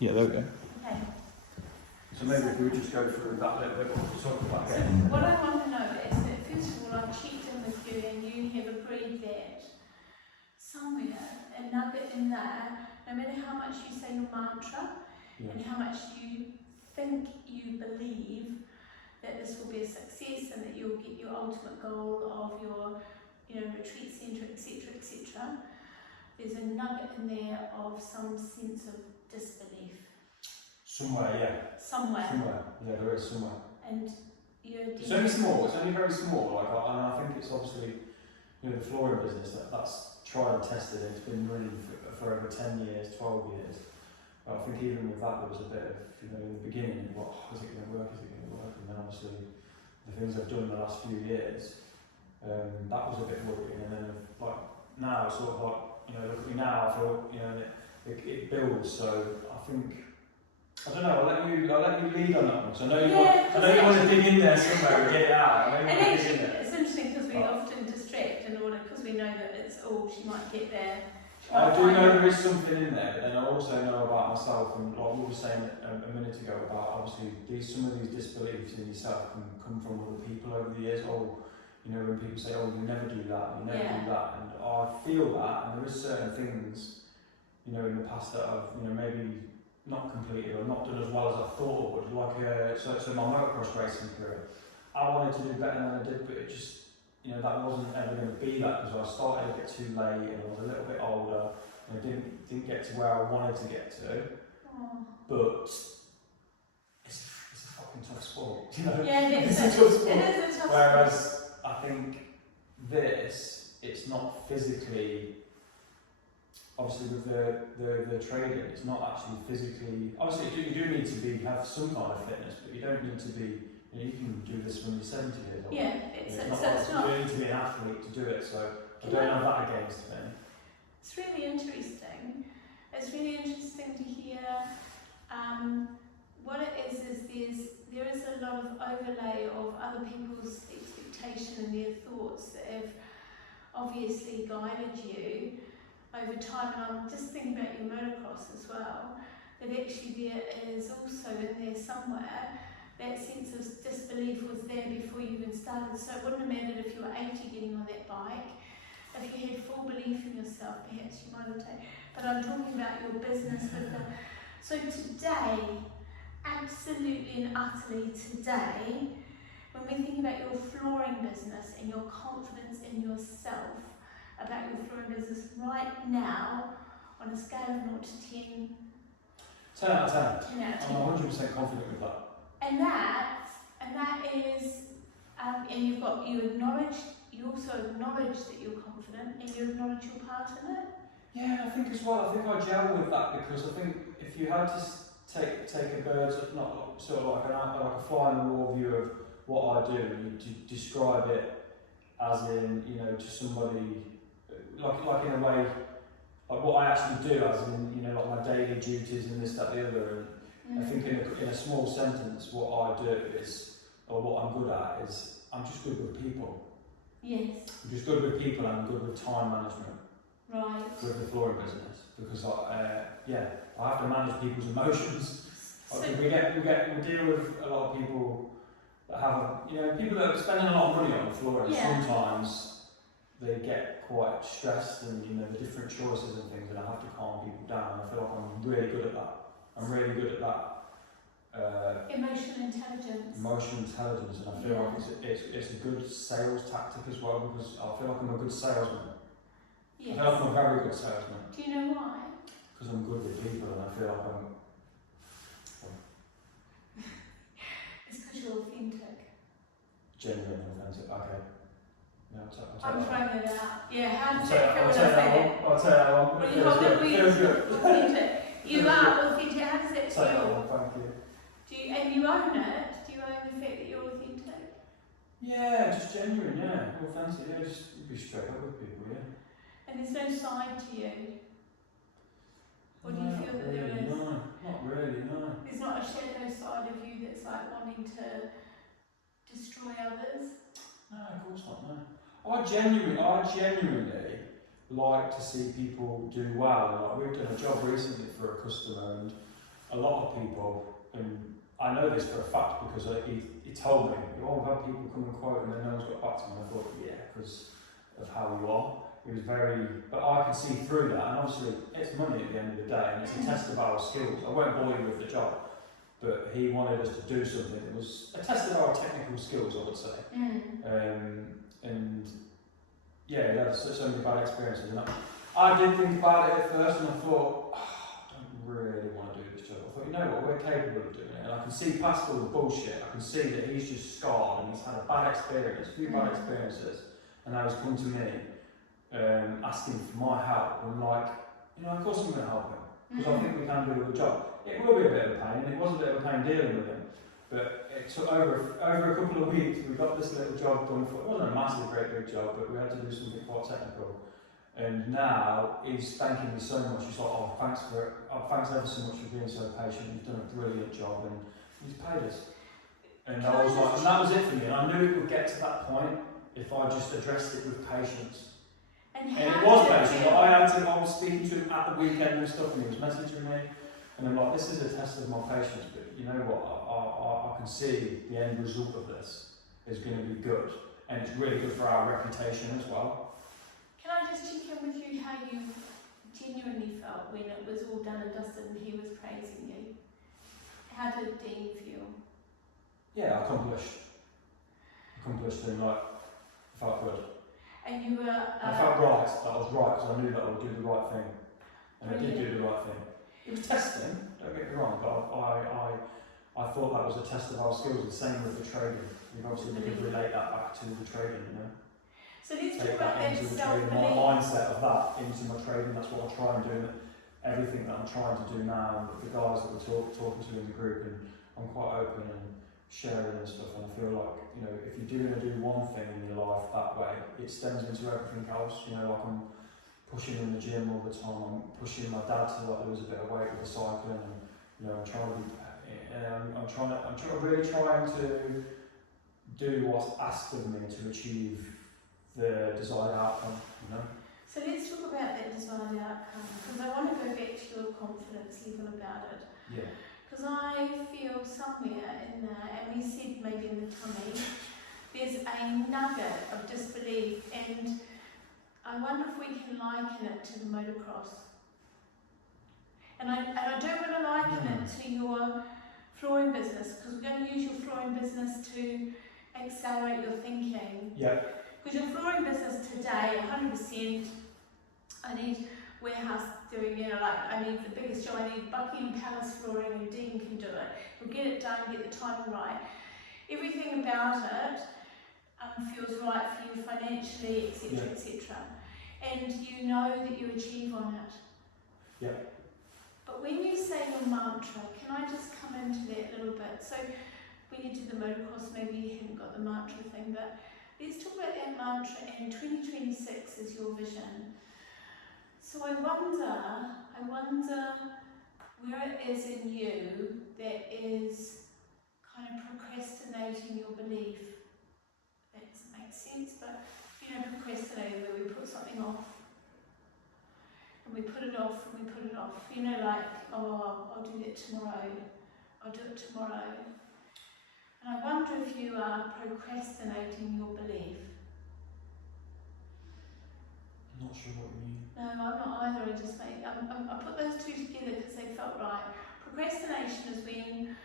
Yeah, there we go. Okay. So maybe if we just go through that little bit, what we're talking about So again. what I want to know is that first of all I've checked in with you and you have agreed that somewhere, a nugget in there, no matter how much you say your mantra Yeah. and how much you think you believe that this will be a success and that you'll get your ultimate goal of your retreat centre, etc., etc., there's a nugget in there of some sense of disbelief. Somewhere, yeah. Somewhere. Yeah, there is somewhere. And you're It's only small, it's only very small, and I think it's obviously, the flooring business, that's tried and tested, it's been running for over 10 years, 12 years. But I think even with that there was a bit of, in the beginning, is it going to work, and then obviously the things they've done in the last few years, that was a bit worrying, and then like now, sort of like, look at me now, I feel, it builds, so I think, I don't know, I'll let you lead on that one, because I know you want to dig in there somewhere and get it out. And actually, it's interesting because we often distract in order, because we know that it's, she might get there. I do know there is something in there, but then I also know about myself, and like we were saying a minute ago about obviously some of these disbeliefs in yourself can come from other people over the years. When people say, you never do that, you never do that, and I feel that, and there is certain things, in the past that I've, maybe not completed or not done as well as I thought I would. Like, so my motocross racing career, I wanted to do better than I did, but it just, that wasn't ever going to be that, because I started a bit too late and I was a little bit older and I didn't get to where I wanted to get to. But it's a fucking tough sport, Yeah, it's a tough sport. It is a tough Whereas sport. I think it's not physically, obviously with the trading, it's not actually physically, obviously you do need to have some kind of fitness, but you don't need to be, you can do this when you're 70 years old. Yeah, it's not. You don't need to be an athlete to do it, so I don't have that against me. It's really interesting. It's really interesting to hear what it is there is a lot of overlay of other people's expectation and their thoughts that have obviously guided you over time, and I'm just thinking about your motocross as well, that actually there is also in there somewhere that sense of disbelief was there before you even started. So it wouldn't have mattered if you were 80 getting on that bike. If you had full belief in yourself, perhaps you might have taken. But I'm talking about your business with the. So today, absolutely and utterly today, when we think about your flooring business and your confidence in yourself about your flooring business right now, on a scale of 0 to 10. 10 out of 10. 10 out of 10. I'm 100% confident with that. And that is, and you also acknowledge that you're confident, and you acknowledge your part in it. Yeah, I think as well. I think I gel with that, because I think if you had to take a bird's, not sort of like a fly in the wall view of what I do, and you describe it as in, to somebody, like in a way, like what I actually do, as in, like my daily duties and this, that, the other. And I think in a small sentence, what I do is, or what I'm good at is, I'm just good with people. Yes. I'm just good with people, and I'm good with time management. Right. With the flooring business, because I have to manage people's emotions. So we deal with a lot of people that have, people that are spending a lot of money on flooring. Yeah. Sometimes they get quite stressed, and the different choices and things, and I have to calm people down. I feel like I'm really good at that. I'm really good at that. Emotional intelligence. Emotional intelligence, and I feel like it's a good sales tactic as well, because I feel like I'm a good salesman. Yes. I feel like I'm a very good salesman. Do you know why? Because I'm good with people, and I feel like I'm. It's because you're authentic. Genuine authentic. Okay. Yeah, I'm throwing it out. Yeah, how does it feel I'll when I say say that that? one. I'll say that one. Well, It you feels hold good. it with Feels good. authentic. You Feels are good. authentic. How does that Say that feel? one. Thank you. And you own it? Do you own the fact that you're authentic? Yeah, just genuine. Yeah, authentic. Yeah, just be straight up with people. Yeah. And there's no side to you? Or do you feel that there is? No, not really. No. There's not a shadow side of you that's like wanting to destroy others? No, of course not. No. I genuinely like to see people do well. Like, we've done a job recently for a customer, and a lot of people, and I know this for a fact because he told me, oh, I've had people come and quote and then no one's got back to me. And I thought, yeah, because of how you are. He was very, but I can see through that, and obviously it's money at the end of the day, and it's a test of our skills. I won't bore you with the job, but he wanted us to do something that was a test of our technical skills, I would say. And yeah, that's so many bad experiences. And I did think about it at first, and I thought, I don't really want to do this job. I thought, you know what, we're capable of doing it, and I can see past all the bullshit. I can see that he's just scarred, and he's had a bad experience, a few bad experiences, and now he's come to me. Asking for my help, and like, you know, of course I'm going to help him because I think we can do a good job. It will be a bit of a pain, and it was a bit of a pain dealing with him, but it took over a couple of weeks. We got this little job done. It wasn't a massive, great big job, but we had to do something quite technical. And now he's thanking me so much. He's like, oh, thanks ever so much for being so patient. You've done a brilliant job, and he's paid us. And I was like, and that was it for me. And I knew it would get to that point if I just addressed it with patience. And it was patient. I was speaking to him at the weekend and stuff, and he was messaging me, and I'm like, this is a test of my patience, but you know what, I can see the end result of this is going to be good, and it's really good for our reputation as well. Can I just check in with you how you genuinely felt when it was all done and dusted and he was praising you? How did Dean feel? Yeah, accomplished, and like, felt good. And you were... I felt right, that I was right, because I knew that I would do the right thing. And I did do the right thing. It was testing, don't get me wrong, but I thought that was a test of our skills, the same with the trading. We've obviously we could relate that back to the trading, you know. So let's talk Take about that into the trading, my mindset of that into my trading, that's what I try and do. Everything that I'm trying to do now, the guys that we're talking to in the group, and I'm quite open and sharing and stuff, and I feel like, you know, if you're going to do one thing in your life that way, it stems into everything else. You know, like I'm pushing in the gym all the time, I'm pushing my dad to like lose a bit of weight with the cycling, and you know, I'm really trying to do what's asked of me to achieve the desired outcome, you know. So let's talk about that desired outcome, because I want to go back to your confidence level about it. Yeah. Because I feel somewhere in there, and we said maybe in the tummy, there's a nugget of disbelief, and I wonder if we can liken it to the motocross. And I don't want to liken it to your flooring business, because we're going to use your flooring business to accelerate your thinking. Yeah. Because your flooring business today, 100%, I need warehouse doing, you know, like I need the biggest job, I need Buckingham Palace flooring, and Dean can do it. We'll get it done, get the timing right. Everything about it feels right for you financially, etc., etc. And you know that you achieve on it. Yeah. But when you say your mantra, can I just come into that a little bit? So when you did the motocross, maybe you hadn't got the mantra thing, but let's talk about that mantra, and 2026 is your vision. So I wonder where it is in you that is kind of procrastinating your belief. That doesn't make sense, but you know, procrastinating, where we put something off, and we put it off, and we put it off. You know, like, oh, I'll do that tomorrow, I'll do it tomorrow. And I wonder if you are procrastinating your belief. I'm not sure what you mean. No, I'm not either. I put those two together because they felt right. Procrastination is when,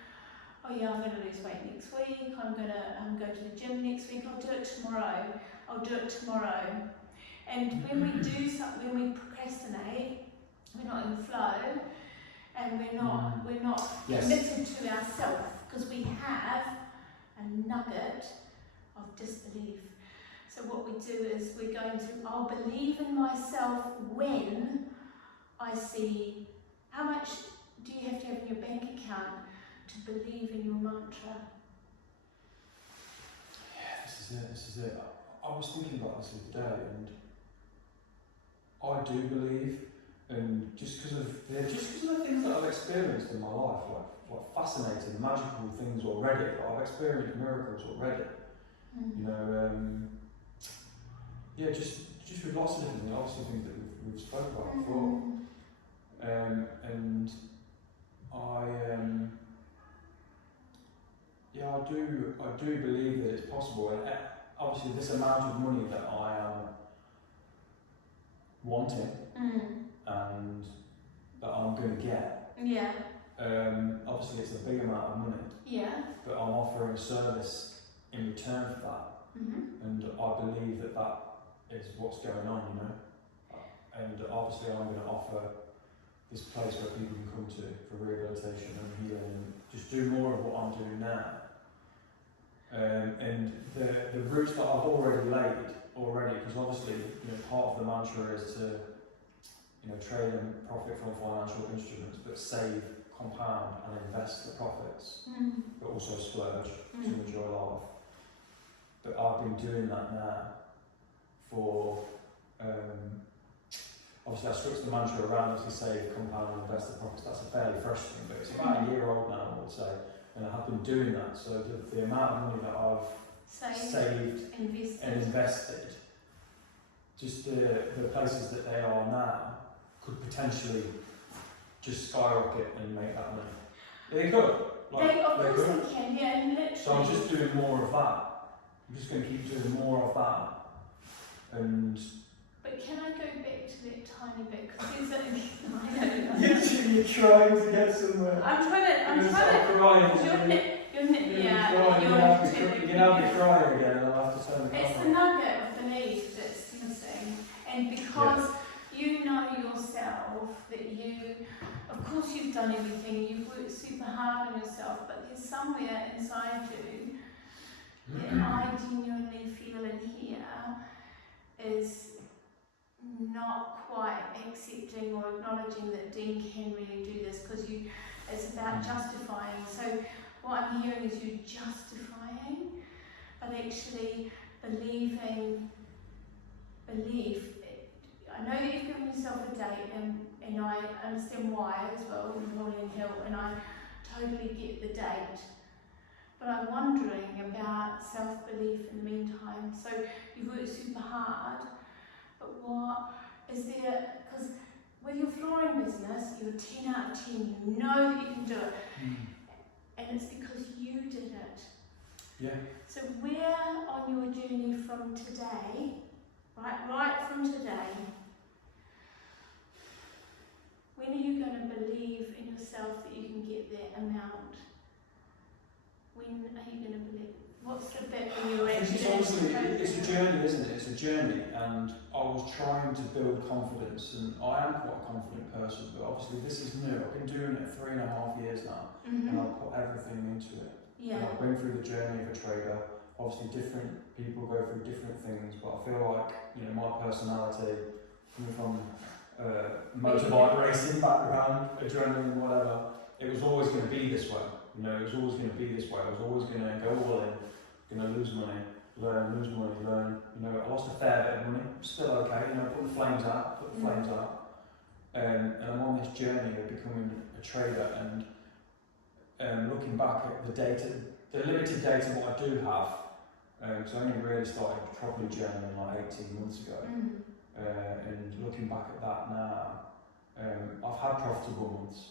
oh yeah, I'm going to lose weight next week, I'm going to go to the gym next week, I'll do it tomorrow, And when we do something, when we procrastinate, we're not in flow, and we're not committed to ourselves, because we have a nugget of disbelief. So what we do is I'll believe in myself when I see, how much do you have to have in your bank account to believe in your mantra? Yeah, this is it. I was thinking about this the other day, and I do believe, and just because of the things that I've experienced in my life, like fascinating, magical things already. I've experienced miracles already. You know, just with lots of different things, lots of things that we've spoken about before. And I do believe that it's possible, and obviously this amount of money that I am wanting and that I'm going to get. Yeah. Obviously it's a big amount of money. Yeah. But I'm offering a service in return for that, and I believe that that is what's going on, you know. And obviously I'm going to offer this place where people can come to for rehabilitation and healing, and just do more of what I'm doing now. And the roots that I've already laid because obviously, you know, part of the mantra is to, you know, trade and profit from financial instruments, but save, compound and invest the profits, but also splurge to enjoy life. But I've been doing that now for, obviously I switched the mantra around to save, compound and invest the profits. That's a fairly fresh thing, but it's about a year old now, I would say, and I have been doing that. So the amount of money that I've saved and invested, just the places that they are now could potentially just skyrocket and make that money. They could. Of course they can, yeah, and literally. So I'm just doing more of that. I'm just going to keep doing more of that. And. But can I go back to that tiny bit? Because there's a. You're trying to get somewhere. I'm trying to. Crying. You're going to be crying again, and I'll have to turn the camera. It's the nugget of belief that's missing. And because you know yourself that of course you've done everything, you've worked super hard on yourself, but there's somewhere inside you that I genuinely feel in here is not quite accepting or acknowledging that Dean can really do this, because it's about justifying. So what I'm hearing is you justifying, but actually belief. I know that you've given yourself a date, and I understand why as well, in Napoleon Hill, and I totally get the date. But I'm wondering about self-belief in the meantime. So you've worked super hard, but what is there, because with your flooring business, you're 10 out of 10, you know that you can do it. And it's because you did it. Yeah. So where on your journey from today, right from today, when are you going to believe in yourself that you can get that amount? When are you going to believe? What's the bit when you're actually... It's a journey, isn't it? It's a journey, and I was trying to build confidence, and I am quite a confident person, but obviously this is new. I've been doing it 3.5 years now, and I've put everything into it. Yeah. And I've been through the journey of a trader. Obviously different people go through different things, but I feel like, you know, my personality, coming from motorbike racing background, adrenaline, whatever, it was always going to be this way. You know, it was always going to be this way. I was always going to go all in, going to lose money, learn. You know, I lost a fair bit of money, still okay. You know, put the flames out. And I'm on this journey of becoming a trader, and looking back at the limited data what I do have. So I only really started properly journaling like 18 months ago. And looking back at that now, I've had profitable months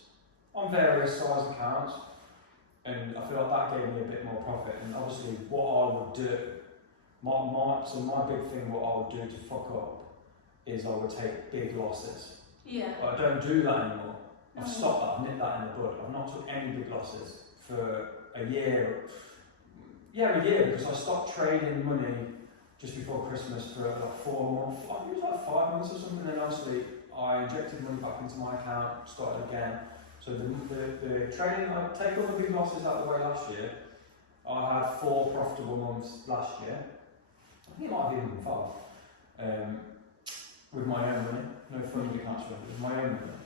on various size accounts, and I feel like that gave me a bit more profit. And obviously what I would do, my big thing, what I would do to fuck up is I would take big losses. Yeah. But I don't do that anymore. I've stopped that, I've nipped that in the bud. I've not took any big losses for a year. Yeah, a year, because I stopped trading money just before Christmas for like 4 months. I think it was like 5 months or something, and obviously I injected money back into my account, started again. So the trading, I take all the big losses out of the way last year. I had 4 profitable months last year. I think it might have even been 5. With my own money, no funding accounts, with my own money.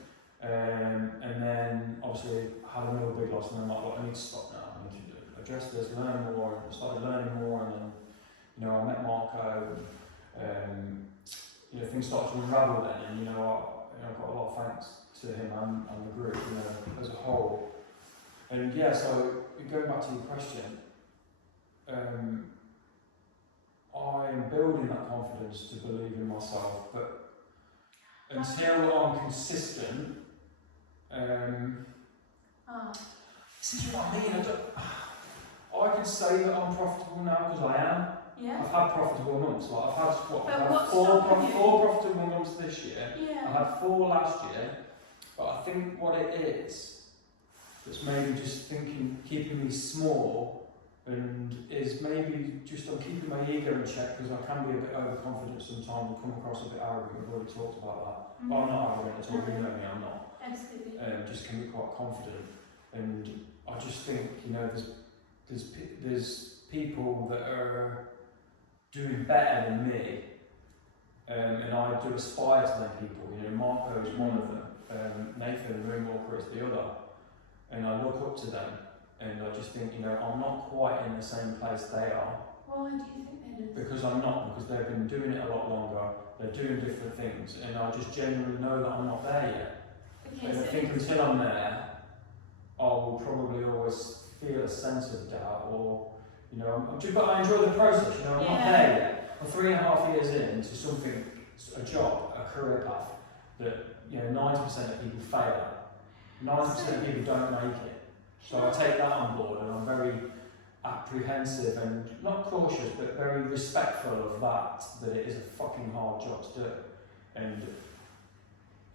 And then obviously I had another big loss, and then I'm like, well, I need to stop now. I need to address this, learn more. I started learning more, and then, you know, I met Marco, and you know, things started to unravel then, and you know, I've got a lot of thanks to him and the group, you know, as a whole. And yeah, so going back to your question, I am building that confidence to believe in myself, but until I'm consistent, this is what I mean. I could wouldn't say that I'm profitable now because I am. Yeah. I've had profitable months. Like I've had But I've had what's four stopping you? profitable months this year. I Yeah. had 4 last year, but I think what it is that's maybe just keeping me small, and is maybe just I'm keeping my ego in check because I can be a bit overconfident sometimes and come across a bit arrogant. We've already talked about that. Well, I'm not arrogant at all. You know me, I'm not. Absolutely. Just can be quite confident, and I just think there's people that are doing better than me, and I do aspire to them people. Marco is one of them, Nathan Moonwalker is the other, and I look up to them, and I just think I'm not quite in the same place they are. Why do you think that is? Because I'm not, because they've been doing it a lot longer, they're doing different things, and I just genuinely know that I'm not there yet. Okay, And I think until I'm there, I will probably always feel a sense of doubt, or but I enjoy the process. I'm not there yet. I'm 3.5 years into something, a job, a career path that 90% of people fail at. 90% of people don't make it. So I take that on board, and I'm very apprehensive and not cautious, but very respectful of that it is a fucking hard job to do.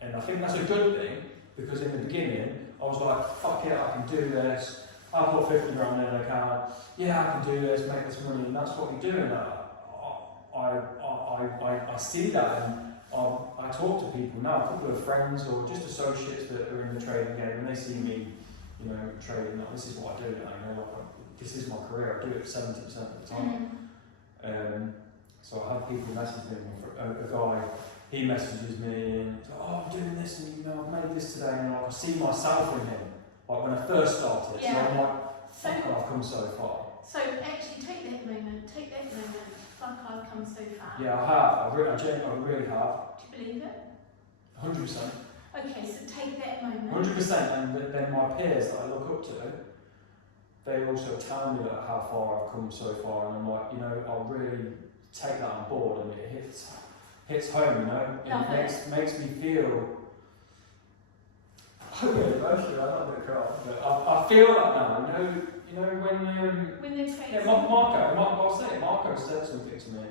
And I think that's a good thing, because in the beginning I was like, fuck it, I can do this. I'll put 50 grand in an account. Yeah, I can do this, make this money, and that's what we do. And I see that, and I talk to people now, a couple of friends or just associates that are in the trading game, and they see me, trading. Like, this is what I do now. This is my career. I do it 70% of the time. So I have people message me. A guy, he messages me and he's like, oh, I'm doing this, and I've made this today, and I see myself in him. Like when I first started, Yeah. so I'm like, fuck, I've come so far. So actually take that moment, fuck, I've come so far. Yeah, I have. I really have. Do you believe it? 100%. Okay, so take that moment. 100%. And then my peers that I look up to, they also tell me that how far I've come so far, and I'm like, I'll really take that on board, and it hits home, Love it makes me feel. I'm really emotional. I'm not going to cry, but I feel that now. When they're trading. Yeah, I'll say it. Marco said something to me,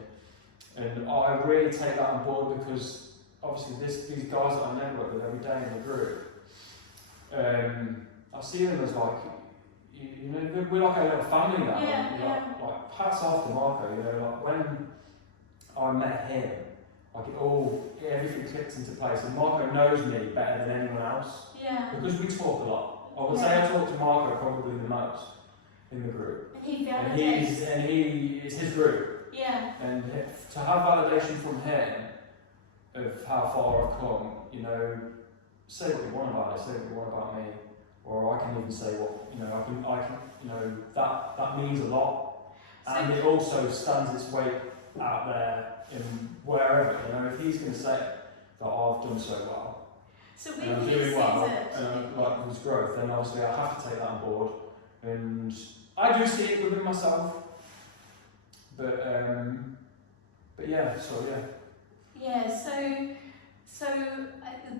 and I really take that on board, because obviously these guys that I network with every day in the group, I see them as like, we're like a little family now. Yeah. Like hats off to Marco. Like when I met him, everything clicked into place, and Marco knows me better than anyone else. Yeah. Because we talk a lot. I would say I talk to Marco probably the most in the group. And he And validates. it's his group. Yeah. And to have validation from him of how far I've come, say what you want about it, say what you want about me, or I can even say what, I can, that means a lot. And it also stands its weight out there in wherever, if he's going to say that I've done so well, So and when I'm he doing says well, it, and like his growth, then obviously I have to take that on board. And I do see it within myself, but yeah, so yeah. Yeah, so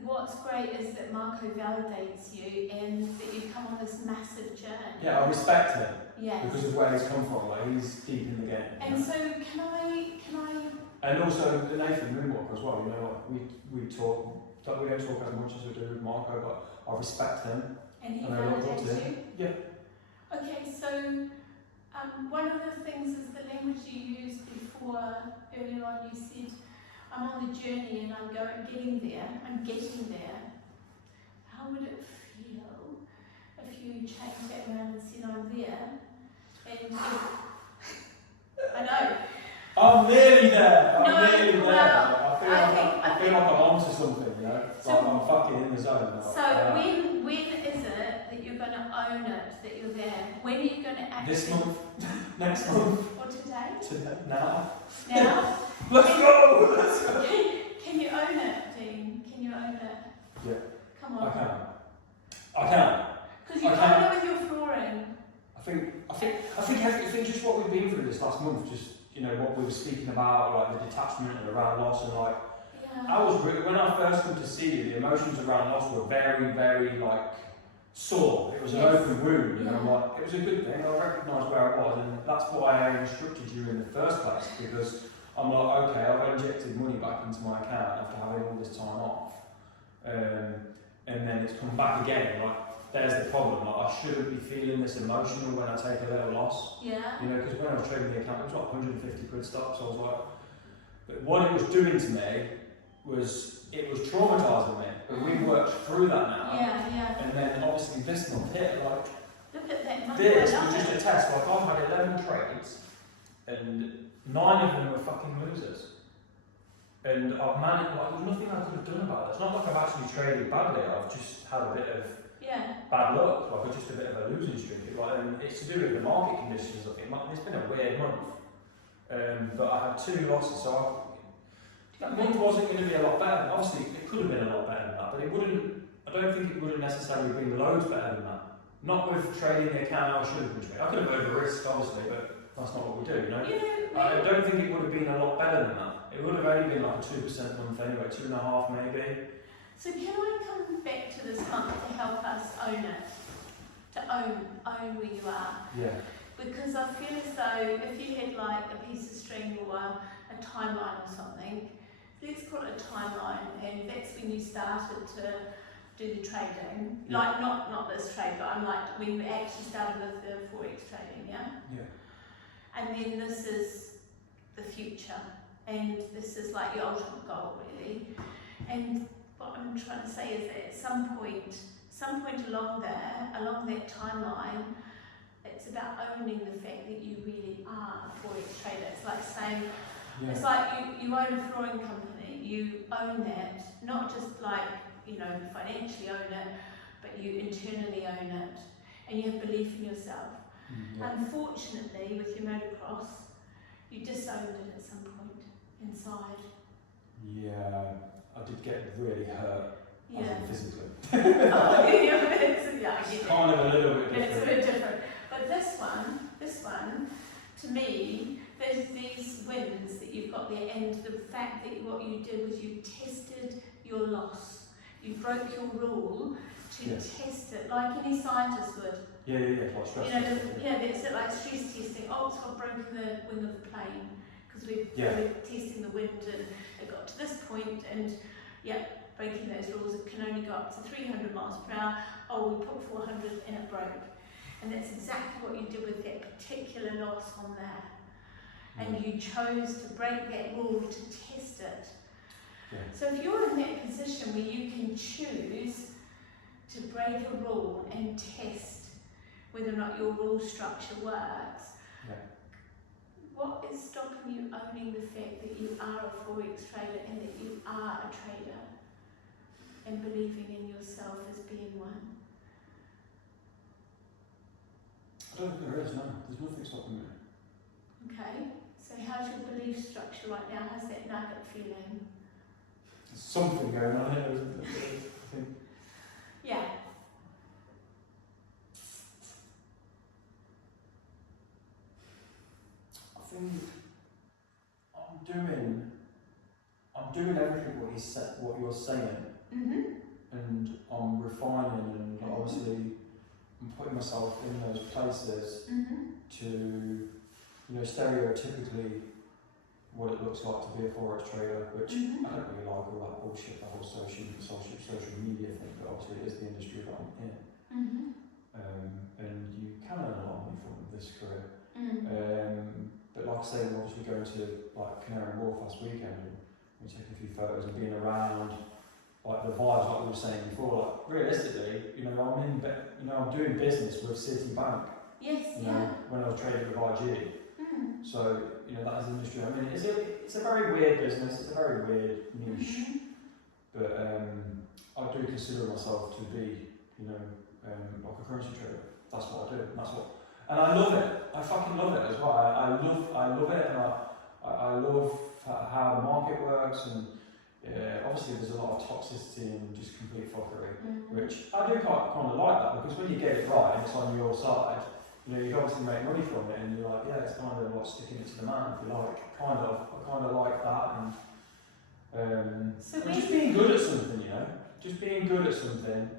what's great is that Marco validates you, and that you've come on this massive journey. Yeah, I respect him Yes. because of where he's come from. Like he's deep in the game. And so can I And also the Nathan Moonwalker as well. We talk. We don't talk as much as we do with Marco, but I respect him. and he And I look up to validates him. you? Yeah. Okay, so one of the things is the language you used before, earlier on you said, I'm on the journey and I'm getting there. How would it feel if you changed that around and said I'm there? And I know. I'm nearly there. No, nearly there. well, I feel like I'm onto something, So- like I'm fucking in the zone now. So when is it that you're going to own it, that you're there? When are you going to actually... This month, next month, Or today? now. Now? Let's go! Let's go! Can you own it, Dean? Can you own it? Yeah. Come I on. can. Because you I can't can. do it with your flooring. I think just what we've been through this last month, just what we were speaking about, like the detachment and around loss, and like Yeah. I was when I first come to see you, the emotions around loss were very, very like sore. It was an Yes. open wound, and I'm Yeah. like, it was a good thing. I recognised where I was, and that's why I instructed you in the first place, because I'm like, okay, I've injected money back into my account after having all this time off, and then it's come back again. Like, there's the problem. Like, I shouldn't be feeling this emotional when I take a little loss. Yeah. You know, because when I was trading the account, it was like 150 quid stock, so I was like, but what it was doing to me was, it was traumatising me, but we worked through that now. Yeah, yeah. And then obviously this month hit, like, Look at that money. this I was love just it. a test. Like, I've had 11 trades, and 9 of them were fucking losers. And I've managed, like, there's nothing I could have done about it. It's not like I've actually traded badly, I've just had a bit of Yeah. bad luck, like, just a bit of a losing streak. Like, it's to do with the market conditions, I think. Like, it's been a weird month. But I had 2 losses, so that month wasn't going to be a lot better. Obviously, it could have been a lot better than that, but it wouldn't, I don't think it would have necessarily been loads better than that. Not with trading the account I should have been trading. I could have over-risked, obviously, but that's not what we do, you know? I don't think it would have been a lot better than that. It would have only been like a 2% month anyway, 2.5 maybe. So can I come back to this month to help us own it? To own where you are? Yeah. Because I feel as though if you had like a piece of string or a timeline or something, let's call it a timeline, and that's when you started to do the trading. Yeah. Like not this trade, but I'm like when you actually started with the forex trading, yeah? Yeah. And then this is the future, and this is like your ultimate goal really. And what I'm trying to say is that at some point along that timeline, it's about owning the fact that you really are a forex trader. It's like saying, Yeah. it's like you own a flooring company, you own that, not just like, you know, financially own it, but you internally own it, and you have belief in yourself. Yeah. Unfortunately, with your motocross, you disowned it at some point inside. Yeah. I did get really hurt, as Yeah. in physically. Oh, yeah, I get it. Kind of a little bit It's a different. bit different. But this one, to me, there's these wins that you've got there, and the fact that what you did was you tested your loss. You broke your rule to Yeah. test it, like any scientist would. Yeah, like stress. You know, that's it, like stress testing. Oh, it's got broken the wing of the plane because we're testing the wind, and it got to this point, and breaking those rules. It can only go up to 300 miles per hour. Oh, we put 400 and it broke. And that's exactly what you did with that particular loss on there. And you chose to break that rule to test it. Yeah. So if you're in that position where you can choose to break a rule and test whether or not your rule structure works, what is stopping you owning the fact that you are a forex trader and that you are a trader and believing in yourself as being one? I don't think there is, no. There's nothing stopping me. Okay, so how's your belief structure right now? How's that nugget feeling? There's something going on here, isn't there? I think. Yeah. I think I'm doing everything what you're saying, Mhm. and I'm refining, and obviously I'm putting myself in those places Mhm. to, stereotypically what it looks like to be a forex trader, which Mhm. I don't really like all that bullshit, the whole social media thing, but obviously it is the industry that I'm in. Mhm. And you can earn a lot of money from this career. Mhm. But like I say, we're obviously going to like Canary Wharf last weekend, and we took a few photos and being around like the vibes, like we were saying before. Like realistically, I'm doing business with Citibank. Yes. You know, when I was trading with IG. Mm. So that is the industry. I mean, it's a very weird business. It's a very weird niche. Mhm. But I do consider myself to be, like a currency trader. That's what I do. And I love it. I fucking love it as well. I love it, and I love how the market works. And obviously, there's a lot of toxicity and just complete fuckery, Mhm. which I do kind of like that, because when you get it right and it's on your side, you obviously make money from it, and you're like, it's kind of like sticking it to the man, if you like. I kind of like that, and So just being good at something, just being good at something,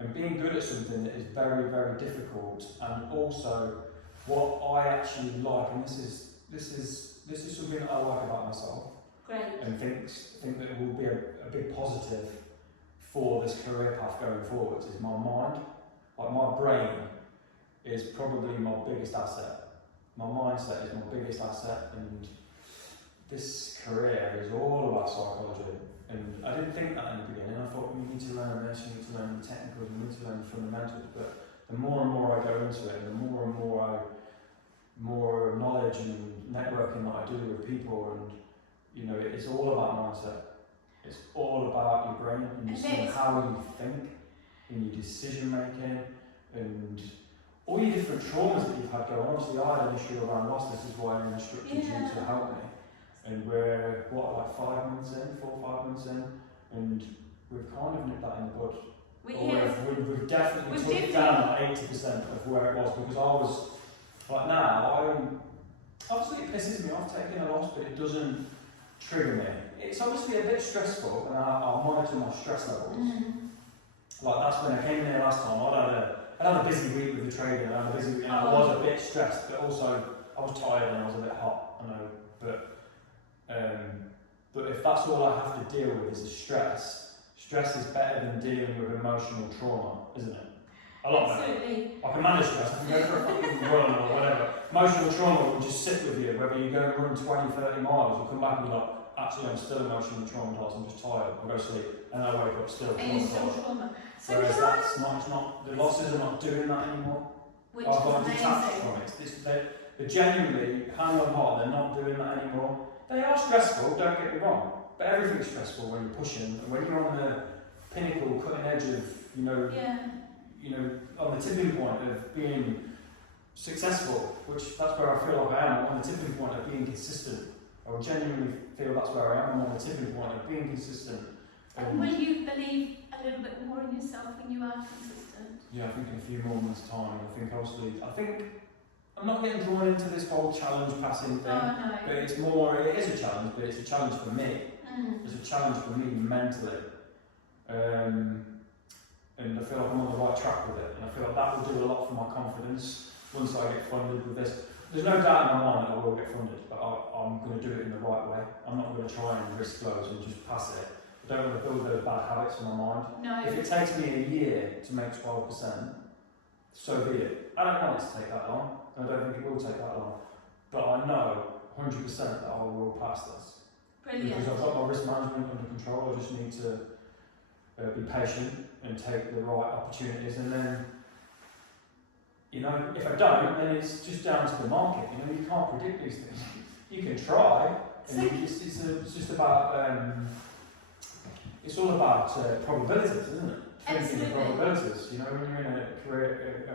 and being good at something that is very, very difficult, and also what I actually like, and this is something that I like about myself, Great. and think that it will be a big positive for this career path going forwards, is my mind. Like, my brain is probably my biggest asset. My mindset is my biggest asset, and this career is all about psychology. And I didn't think that in the beginning. I thought, you need to learn this, you need to learn the technicals, you need to learn the fundamentals. But the more and more I go into it, and the more and more knowledge and networking that I do with people, and you know, it's all about mindset. It's all about your brain and how you think, and your decision making, and all your different traumas that you've had going on. Obviously, I had an issue around loss. This is why I instructed you to help me. And we're, like 5 months in, 4 or 5 months in, and we've kind of nipped that in the bud. We've definitely took down 80% of where it was, because I was, like now, obviously it pisses me off taking a loss, but it doesn't trigger me. It's obviously a bit stressful, and I monitor my stress levels. Like, that's when I came in here last time, I had a busy week with the trading, and I was a bit stressed, but also I was tired and I was a bit hot, I know, but if that's all I have to deal with is stress is better than dealing with emotional trauma, isn't it? A lot better. Absolutely. I can manage stress, I can go for a fucking run or whatever. Emotional trauma will just sit with you, whether you go and run 20, 30 miles, you'll come back and you're like, actually I'm still emotionally traumatised, I'm just tired, I'll go sleep, and I wake up still And you're still traumatised. trauma. So Whereas that's not, it's not, the losses are not doing that anymore. which I've is got detached amazing. from it. They're genuinely, hand on heart, they're not doing that anymore. They are stressful, don't get me wrong, but everything's stressful when you're pushing, and when you're on the pinnacle, cutting edge of, you know, on the tipping point of being successful, which that's where I feel like I am, on the tipping point of being consistent. I genuinely feel that's where I am, I'm on the tipping point of being consistent. And will you believe a little bit more in yourself when you are consistent? Yeah, I think in a few more months' time, I think I'm not getting drawn into this whole challenge passing thing, Oh, but it is a challenge, but it's a challenge for me. It's a challenge for me mentally. And I feel like I'm on the right track with it, and I feel like that will do a lot for my confidence once I get funded with this. There's no doubt in my mind that I will get funded, but I'm going to do it in the right way. I'm not going to try and risk loads and just pass it. I don't want to build those bad habits in my mind. No. If it takes me a year to make 12%, so be it. I don't want it to take that long, and I don't think it will take that long. But I know 100% that I will pass this. Brilliant. Because I've got my risk management under control. I just need to be patient and take the right opportunities, and then, you know, if I don't, then it's just down to the market. You know, you can't predict these things. You can try, and it's just about it's all about probabilities, isn't it? Thinking of probabilities. You know, when you're in a career,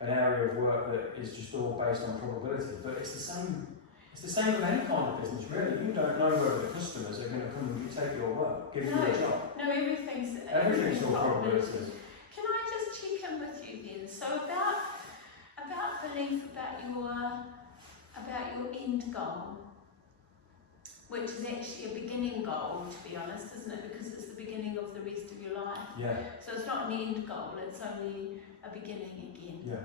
an area of work that is just all based on probability, but it's the same. It's the same with any kind of business, really. You don't know whether the customers are going to come and take your work, give you a job. No, Everything's all probabilities. Can I just check in with you then? So about belief about your end goal, which is actually a beginning goal, to be honest, isn't it? Because it's the beginning of the rest of your life. Yeah. So it's not an end goal; it's only a beginning again. Yeah.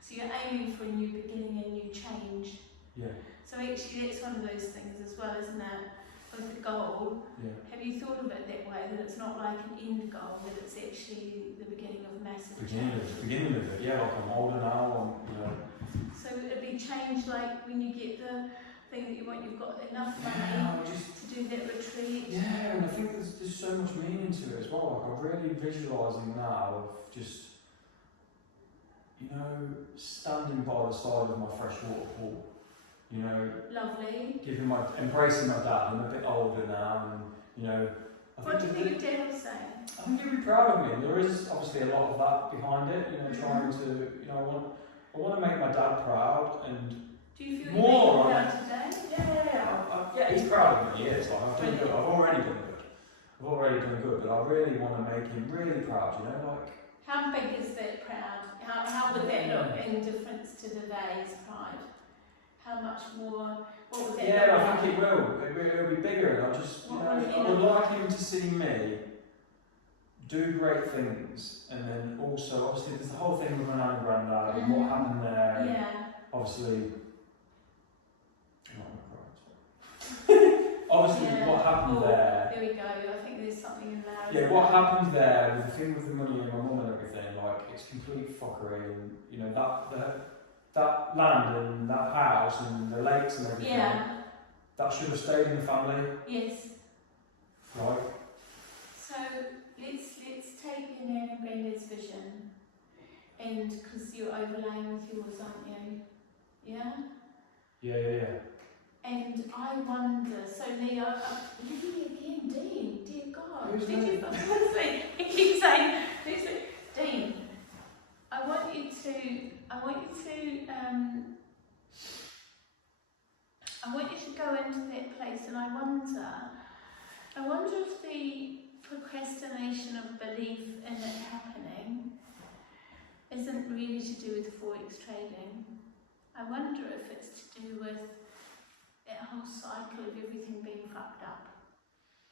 So you're aiming for a new beginning, a new change. Yeah. So actually, that's one of those things as well, isn't it? With the goal, have you thought of it that way? That it's not like an end goal, that it's actually the beginning of massive change. Beginning of it, yeah. Like I'm older now, you know. So it'd be change like when you get the thing that you want, you've got enough money to do that retreat. Yeah, and I think there's so much meaning to it as well. Like I'm really visualising now of just, you know, standing by the side of my freshwater pool. You know, lovely. Embracing my dad. I'm a bit older now, and you know. What do you think your dad will say? I think he'll be proud of me, and there is obviously a lot of that behind it. You know, trying to, you know, I want to make my dad proud, and do you feel more proud today? Yeah, he's proud of me. He is. Like, I've done good. I've already done good, but I really want to make him really proud. You know, like. How big is that proud? How would that look in difference to today's pride? How much more? What would that look like? I think it will. It'll be bigger, and I would like him to see me do great things, and then also obviously there's the whole thing with my nan and granddad and what happened there. And Yeah. obviously, obviously Yeah. what happened Oh, there. There we go. I think there's something in there. Yeah, what happened there with the thing with the money and my mum and everything, like it's complete fuckery, and you know that land and that house and the lakes and everything. Yeah. That should have stayed in the family, Yes. right? So let's take your nan and granddad's vision, and because you're overlaying with yours, aren't you? Yeah. Yeah. And I wonder, so Leo, Lily again, Dean, dear God, Who's did that? you honestly? He keeps saying, Dean, I want you to go into that place, and I wonder if the procrastination of belief in it happening isn't really to do with forex trading. I wonder if it's to do with that whole cycle of everything being fucked up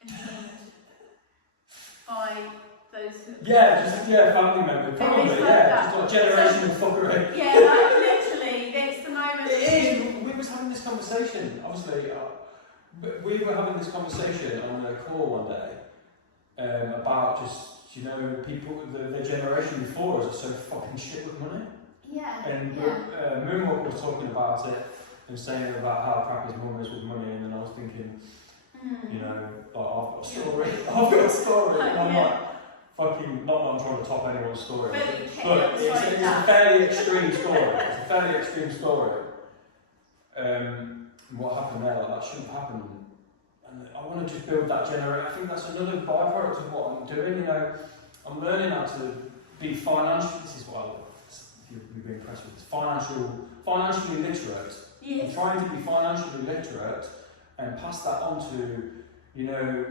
in the end by those who... Family member, probably, Very yeah, fucked just like generational fuckery. Yeah, like literally, that's the moment. It is. We was having this conversation. Obviously, we were having this conversation on a call one day about just people, the generation before us are so fucking shit with money. Yeah. And yeah. Moonwalk was talking about it and saying about how crap his mum is with money, and then I was thinking, you know, like, I've got a story. I've got a story. And I'm like, fucking, not that I'm trying to top anyone's story, but it's a fairly extreme story. It's a fairly extreme story. What happened there, like, that shouldn't happen. And I want to just build that generation. I think that's another byproduct of what I'm doing. You know, I'm learning how to be financially. This is what I love. You'll be impressed with this. Financially literate. Yes. I'm trying to be financially literate and pass that on to,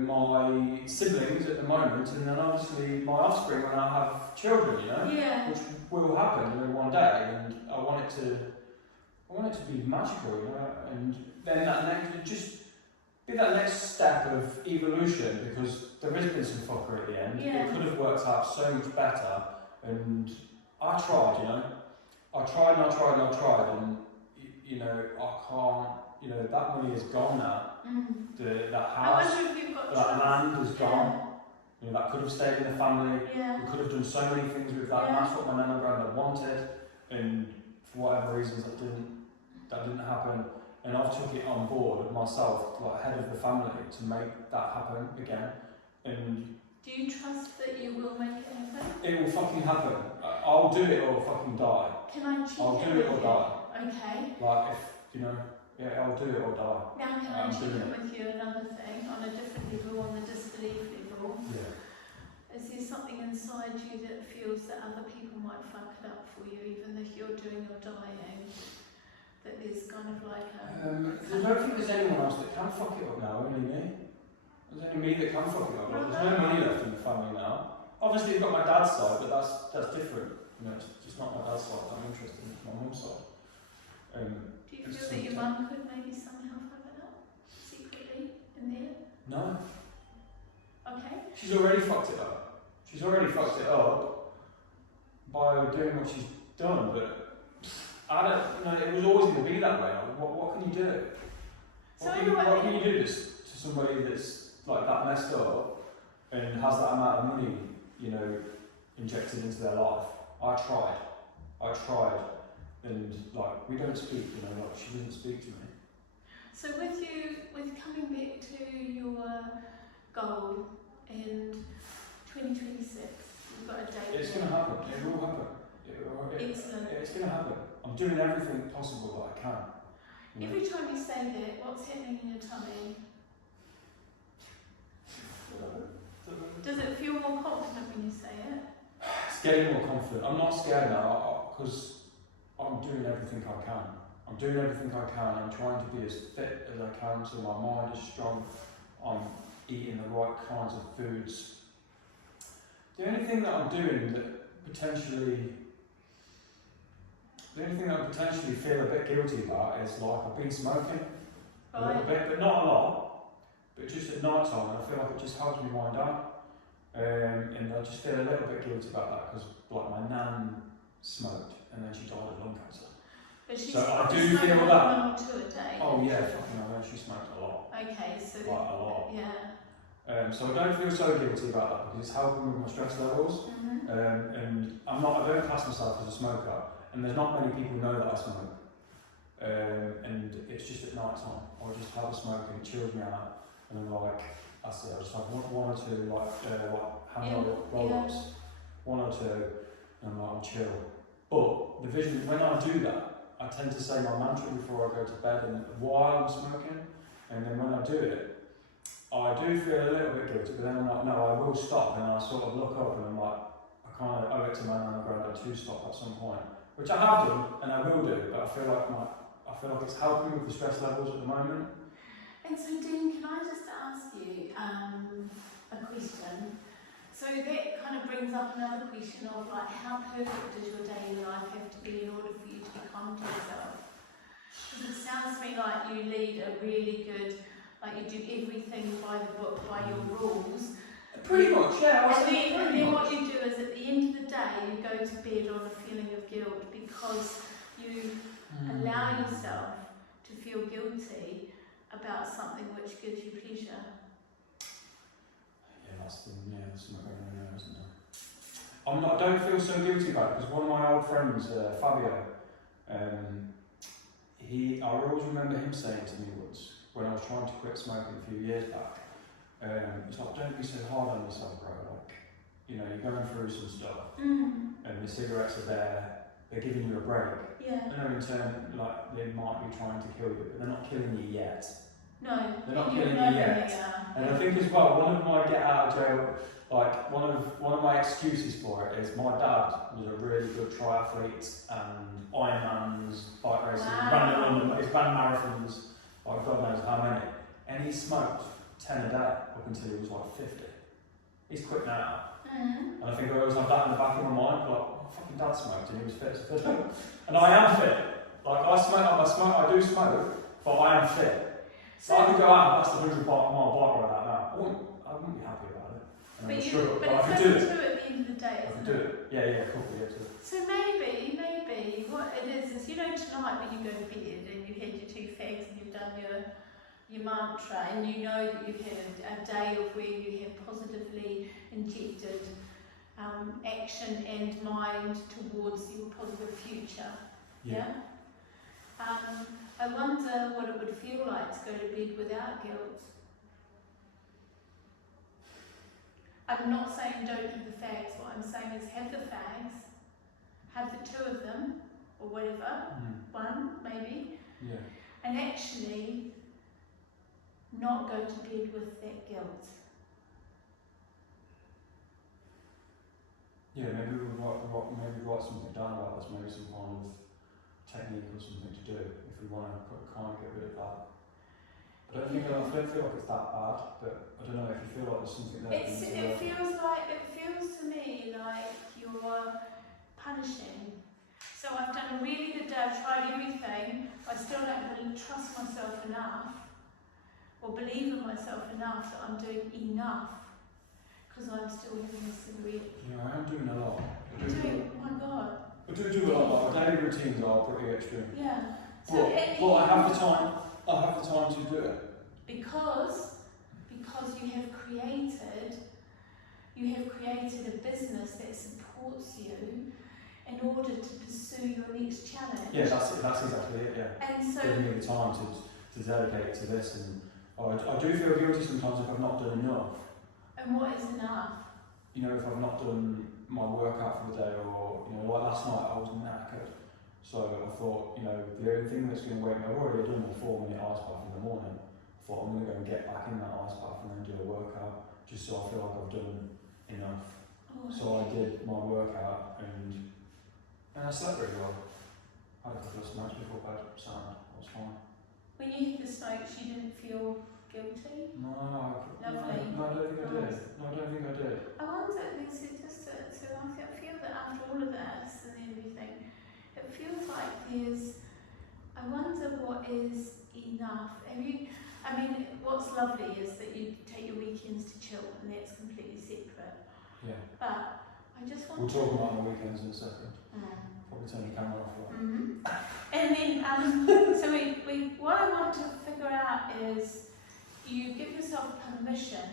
my siblings at the moment, and then obviously my offspring when I have children, Yeah. which will happen, one day, and I want it to be magical, and then that next step of evolution, because there has been some fucker at the end. Yeah. It could have worked out so much better, and I tried, I tried, and I can't, that money is gone now. That house, I wonder if you've got that land is gone. That could have stayed in the family. Yeah. We could have done so many things with that, and that's what my nan and granddad wanted, and for whatever reasons that didn't happen. And I've took it on board myself, like head of the family, to make that happen again. And do you trust that you will make it happen? it will fucking happen. I'll do it or fucking die. Can I check I'll in do it with or you? die. Okay. Like I'll do it or die. Now can I I'm check doing in it. with you another thing on a different level, on the disbelief level? Yeah. Is there something inside you that feels that other people might fuck it up for you, even if you're doing or dying? That there's kind of like a... I don't think there's anyone else that can fuck it up now, only me. There's only me that can fuck it up. Like, there's no money left in the family now. Obviously you've got my dad's side, but that's different. It's just not my dad's side that I'm interested in, it's my mum's side. Do you feel that your mum could maybe somehow fuck it up? Secretly? In there? No. Okay. She's already fucked it up. She's already fucked it up by doing what she's done, but I don't, it was always going to be that way. What can you do? What can you do to somebody that's like that messed up and has that amount of money, injected into their life? I tried, and like we don't speak, like she didn't speak to me. So with coming back to your goal in 2026, you've got a date. It's going to happen. It will happen. Excellent. It's going to happen. I'm doing everything possible that I can. Every time you say that, what's happening in your tummy? Does it feel more confident when you say it? It's getting more confident. I'm not scared now because I'm doing everything I can. I'm doing everything I can. I'm trying to be as fit as I can so my mind is strong. I'm eating the right kinds of foods. The only thing that I'm doing that potentially feel a bit guilty about is like I've been smoking a little bit, but not a lot. But just at night time, I feel like it just helps me wind down. And I just feel a little bit guilty about that because, like, my nan smoked and then she died of lung cancer. But she's So I do smoked feel like that. 1 or 2 a day. Oh yeah, fucking hell, she smoked a lot. Okay, so Like a lot. yeah. So I don't feel so guilty about that because it's helping with my stress levels. And I don't class myself as a smoker, and there's not many people know that I smoke. And it's just at night time. I'll just have a smoke and it chills me out. And then like, I see, I'll just have one or two hand roll-ups, 1 or 2, and I'll chill. But the vision, when I do that, I tend to say my mantra before I go to bed and while I'm smoking, and then when I do it, I do feel a little bit guilty, but then I'm like, no, I will stop, and I sort of look up and I'm like, I kind of owe it to my nan and granddad to stop at some point, which I have done and I will do, but I feel like it's helping with the stress levels at the moment. And so, Dean, can I just ask you a question? So that kind of brings up another question of like, how perfect does your daily life have to be in order for you to be kind to yourself? Because it sounds to me like you lead a really good, like you do everything by the book, by your rules. Pretty much, yeah. And then what you do is at the end of the day, you go to bed on a feeling of guilt because you allow yourself to feel guilty about something which gives you pleasure. That's not going on, isn't it? I don't feel so guilty about it because one of my old friends, Fabio, I always remember him saying to me once when I was trying to quit smoking a few years back. It's like, don't be so hard on yourself, bro. Like, you know, you're going through some stuff, and the cigarettes are there. They're giving you a break. Yeah. I know in turn, like they might be trying to kill you, but they're not killing you yet. No, They're not you're killing not you yet. And I think as well, one of my get out of jail, like one of my excuses for it is my dad was a really good triathlete and Ironmans, bike racing, he's ran marathons, like God knows how many, and he smoked 10 a day up until he was like 50. He's quit now. And I think I always have that in the back of my mind, like, my fucking dad smoked and he was fit as a fiddle. And I am fit. Like, I do smoke, but I am fit. So I could go out and bust a 100 mile bike ride out now. I wouldn't be happy about it. And but I'm you, sure, but I it's could do only it. 2 at the end of the day, I isn't could do it. Yeah, cool, yeah, too. So maybe, what it is, you know, tonight when you go to bed and you've had your 2 fags and you've done your mantra and you know that you've had a day of where you have positively injected action and mind towards your positive future. Yeah? I wonder what it would feel like to go to bed without guilt. I'm not saying don't have the fags, what I'm saying is have the fags, have the 2 of them, or whatever, 1 maybe, and actually not go to bed with that guilt. Yeah, maybe write something down about this, maybe some kind of technique or something to do if we want to kind of get rid of that. I don't feel like it's that bad, but I don't know if you feel like there's something there. It feels to me like you're punishing. So I've done a really good day, I've tried everything, I still don't trust myself enough or believe in myself enough that I'm doing enough because I'm still having a cigarette. Yeah, I am doing a lot. Oh my God. I do a lot, my daily routines are pretty extreme. Yeah. But I have the time to do it. Because you have created a business that supports you in order to pursue your next challenge. Yeah, that's exactly it, yeah. And so giving me the time to dedicate to this, and I do feel guilty sometimes if I've not done enough. And what is enough? You know, if I've not done my workout for the day, or, you know, like last night I was knackered. So I thought, you know, the only thing that's going to wake me, I've already done my 4-minute ice bath in the morning. I thought I'm going to go and get back in that ice bath and then do a workout, just so I feel like I've done enough. So I did my workout and I slept really well. I had a couple of smokes before bed, sound, I was fine. When you hit the smokes, you didn't feel guilty? No, Lovely. I don't think I did. No, I don't think I did. I wonder, I feel that after all of this and everything, it feels like I wonder what is enough. What's lovely is that you take your weekends to chill and that's completely separate. Yeah. But I just want We'll to... talk about my weekends in a second. Mm. Probably turn the camera off. Right? And then, so what I want to figure out is you give yourself permission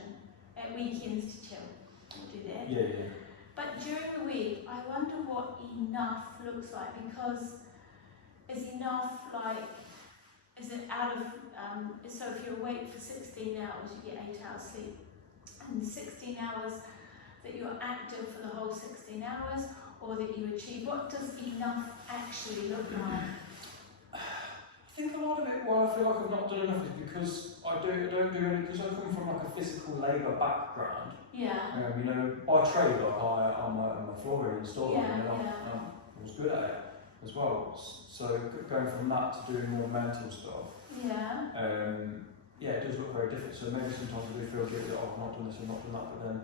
at weekends to chill. We'll do that. Yeah. But during the week, I wonder what enough looks like, because is enough like, is it out of, so if you're awake for 16 hours, you get 8 hours sleep. And the 16 hours that you're active for the whole 16 hours, or that you achieve, what does enough actually look like? I think a lot of it, why I feel like I've not done enough is because I don't do any, because I come from like a physical labour background. Yeah. You know, by trade, like I'm a flooring installer, Yeah, and I was good at it as well. So going from that to doing more mental stuff, Yeah. yeah, it does look very different. So maybe sometimes I do feel guilty that I've not done this or not done that, but then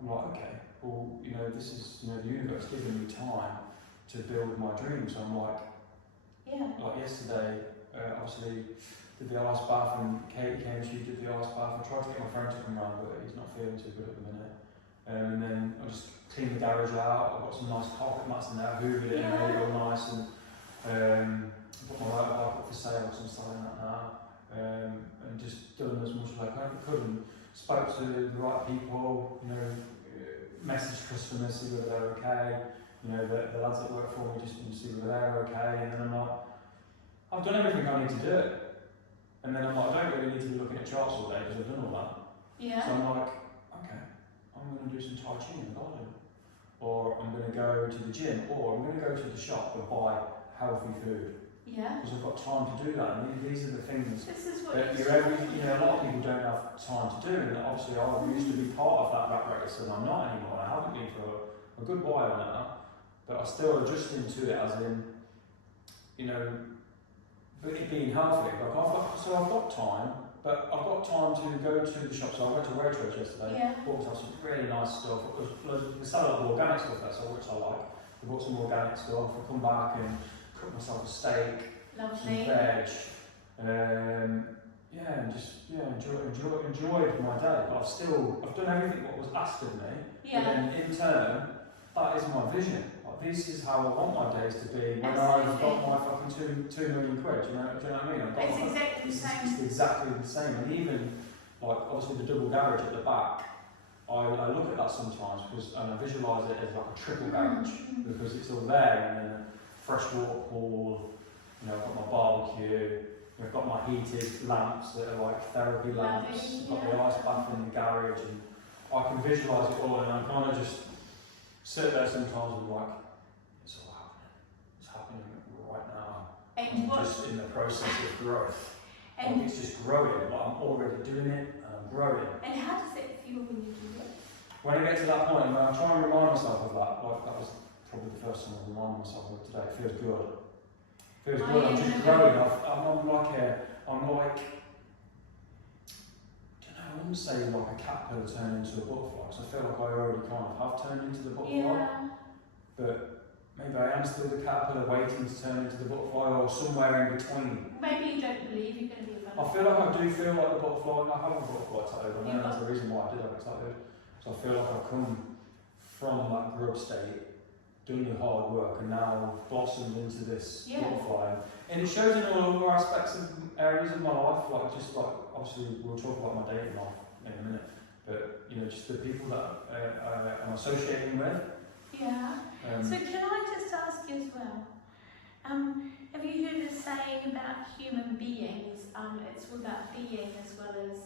I'm like, okay, well, you know, this is, you know, the universe giving me time to build my dreams. So I'm like, Yeah. like yesterday, obviously did the ice bath, and Kate came, she did the ice bath. I tried to get my friend to come round, but he's not feeling too good at the minute. And then I just cleaned the garage out. I've got some nice carpet mats in there, hoovered it and made it all nice, and put my motorbike up for sale, so I'm selling that now. And just done as much as I could, and spoke to the right people, you know, messaged customers, see whether they're okay, you know, the lads that work for me, just to see whether they're okay, and then I'm like, I've done everything I need to do, and then I'm like, I don't really need to be looking at charts all day because I've done all that. Yeah. So I'm like, okay, I'm going to do some Tai Chi in the garden, or I'm going to go to the gym, or I'm going to go to the shop and buy healthy food. Yeah. Because I've got time to do that, and these are the things This is what that you know, a lot of people don't have time to do, and obviously I used to be part of that rat race, and I'm not anymore. I haven't been for a good while now, but I'm still adjusting to it, as in, you know, it being healthy. Like I've got time, but I've got time to go to the shop. So I went to Waitrose yesterday, Yeah. bought myself some really nice stuff. We sell a lot of organic stuff there, so which I like. I bought some organic stuff. I come back and cook myself a steak, some Lovely. veg, yeah, and just enjoyed my day. But I've done everything what was asked of me. Yeah. And then in turn, that is my vision. Like, this is how I want my days to be when Absolutely. I've got my fucking two million quid. Do you know what I mean? I've got It's my- exactly the same. It's exactly the same, and even like obviously the double garage at the back. I look at that sometimes and I visualise it as like a triple garage because it's all there, and then a fresh water pool. You know, I've got my barbecue. I've got my heated lamps that are like therapy lamps. Lovely, I've got yeah. the ice bath in the garage, and I can visualise it all, and I kind of just sit there sometimes and like, it's all happening. It's happening right now. And I'm what? just in the process of growth. And It's just growing, but I'm already doing it, and I'm growing. and how does it feel when you do it? When I get to that point, I try and remind myself of that. Like, that was probably the first time I reminded myself of it today. It feels good. Feels good. I'm just growing. I'm like, I wouldn't say like a caterpillar turning into a butterfly, because I feel like I already kind of have turned into the butterfly. Yeah. But maybe I am still the caterpillar waiting to turn into the butterfly, or somewhere in between. Maybe you don't believe you're going to be a I butterfly. feel like I do feel like the butterfly, and I have a butterfly tattoo, and that's the reason why I did have it tattooed. So I feel like I've come from that grub state, done the hard work, and now blossomed into this butterfly. And it shows in all other aspects of areas of my life, like just like, obviously we'll talk about my dating life in a minute, but you know, just the people that I'm associating with. Yeah. So can I just ask you as well? Have you heard the saying about human beings? It's all about being as well as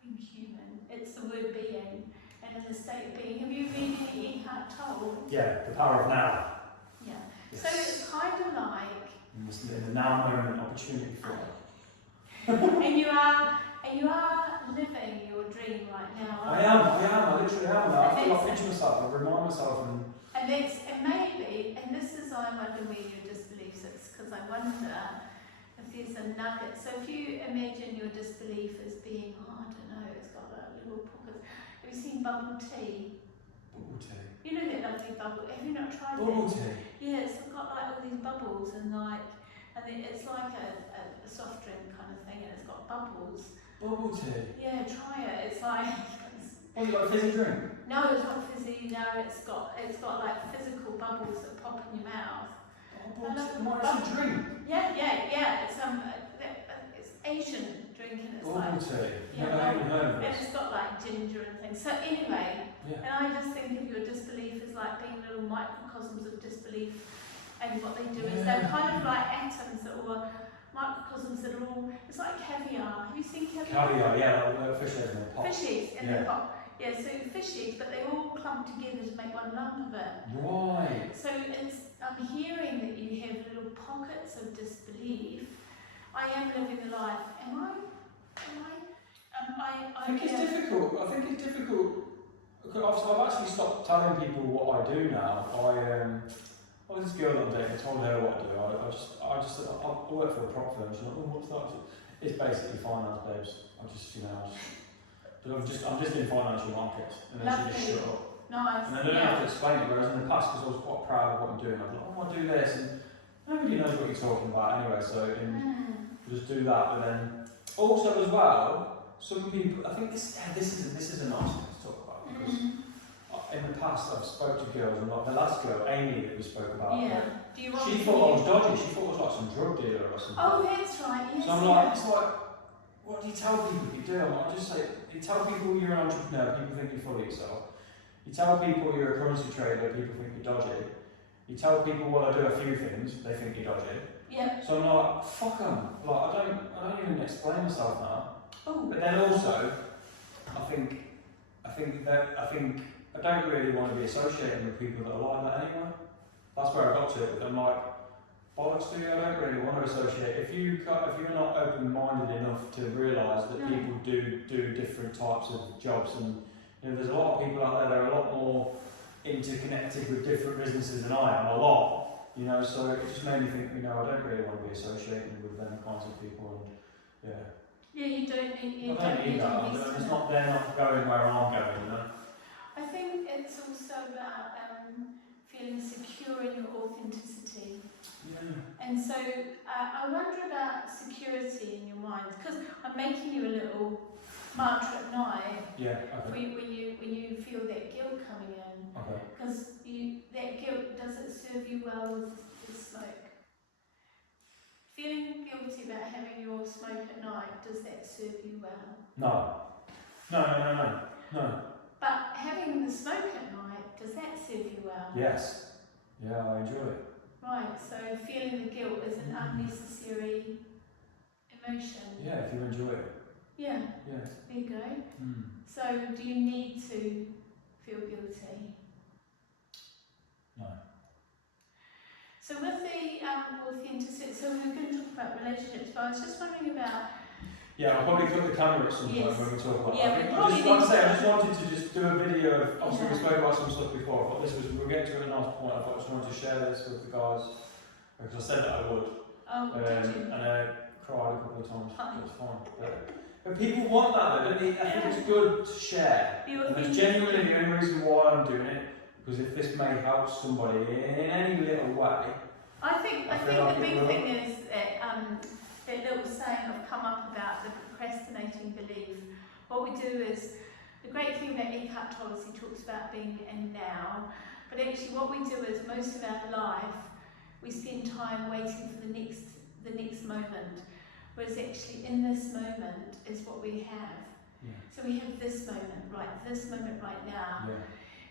being human. It's the word being and in the state of being. Have you read any Eckhart Tolle? Yeah, the power of now. Yeah. Yes. So it's kind of like, In the now moment, opportunity for it. and you are living your dream right now. I literally am. I feel like pinch myself, I remind myself, And maybe, and this is I wonder where your disbelief sits, because I wonder if there's a nugget. So if you imagine your disbelief as being, I don't know, it's got a little pocket. Have you seen bubble tea? bubble tea. You know that lovely bubble. Have you not tried Bubble it? tea. Yeah, it's got like all these bubbles and it's like a soft drink kind of thing, and it's got bubbles. Bubble tea. Yeah, try it. It's like What, you got a fizzy drink? No, it's not fizzy. No, it's got like physical bubbles that pop in your mouth. What is a drink? Yeah. It's Asian drink and it's like. Never even heard of And this. it's got like ginger and things. So anyway, Yeah. and I just think of your disbelief as like being little microcosms of disbelief, and what they do is they're kind of like atoms that were microcosms that are all. It's like caviar. Have you seen caviar? Caviar, yeah, like fish eggs in a pot. Fish eggs in Yeah. the pot. Yeah, so fish eggs, but they all clump together to make one lump of it. Right. So I'm hearing that you have little pockets of disbelief. I am living a life. Am I? I think it's difficult. Because I've actually stopped telling people what I do now. I was this girl the other day, I told her what I do. I work for a prop firm. She's like, oh, what's that? It's basically finance, babes. I'm just in financial markets. And then she just shut up. Nice. And I don't have to explain it, whereas in the past, because I was quite proud of what I'm doing, I was like, oh, I do this, and nobody knows what you're talking about anyway, so just do that. But then, also as well, some people, I think this is a nice thing to talk about, because in the past I've spoke to girls, and like the last girl, Amy, that we spoke about, Do you want she thought I was dodgy, she thought I was like some drug dealer or something. Oh, that's right, yes. So I'm like, it's like, what do you tell people you do? I just say, you tell people you're an entrepreneur, people think you're full of yourself. You tell people you're a currency trader, people think you're dodgy. You tell people, well, I do a few things, they think you're dodgy. Yeah. So I'm like, fuck them. Like, I don't even explain myself now. Oh. But then also, I think I don't really want to be associated with people that are like that anyway. That's where I got to it. I'm like, bollocks to you, I don't really want to associate. If you're not open-minded enough to realise that people do different types of jobs, and there's a lot of people out there that are a lot more interconnected with different businesses than I am, a lot. So it just made me think, I don't really want to be associated with them kinds of people, and Yeah, you don't need that. It's not they're not going where I'm going, I think it's also about feeling secure in your authenticity. Yeah. And so I wonder about security in your mind, because I'm making you a little mantra at night. Yeah. Okay. When you feel that guilt coming in, Okay. because that guilt, does it serve you well with the smoke? Feeling guilty about having your smoke at night, does that serve you well? No. But having the smoke at night, does that serve you well? Yes. Yeah, I enjoy it. Right, so feeling the guilt is an unnecessary emotion. Yeah, if you enjoy it. Yeah, Yeah. there you go. Mm. So do you need to feel guilty? No. So with the authenticity, so we were going to talk about relationships, but I was just wondering about... Yeah, I'll probably cut the camera at some point Yes. when we talk about Yeah, that. we I probably just wanted to just do a video of, obviously we Yeah. spoke about some stuff before, I thought we were getting to a nice point, I thought I just wanted to share this with the guys, because I said that I would, did you? and I cried a couple of times, Fine. it's fine. But people want that though, don't they? I think it's good to share, and it's genuinely the only reason why I'm doing it, because if this may help somebody in any little way. I think the big thing is that that little saying I've come up about the procrastinating belief. What we do is, the great thing about Eckhart Tolle is he talks about being in now, but actually what we do is most of our life we spend time waiting for the next moment, whereas actually in this moment is what we have. Yeah. So we have this moment right now. Yeah.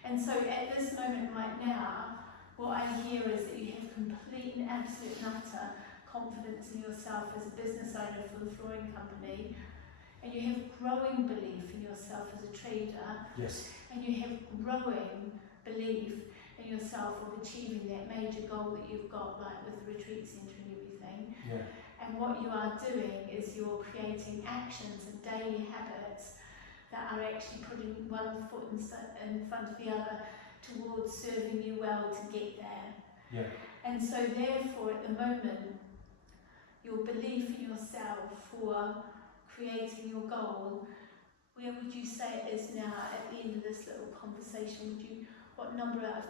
And so at this moment right now, what I hear is that you have complete and absolute and utter confidence in yourself as a business owner for the flooring company, and you have growing belief in yourself as a trader, Yes. and you have growing belief in yourself of achieving that major goal that you've got, like with the retreat centre and everything. Yeah. And what you are doing is you're creating actions and daily habits that are actually putting one foot in front of the other towards serving you well to get there. Yeah. And so therefore at the moment, your belief in yourself for creating your goal, where would you say it is now at the end of this little conversation? What number out of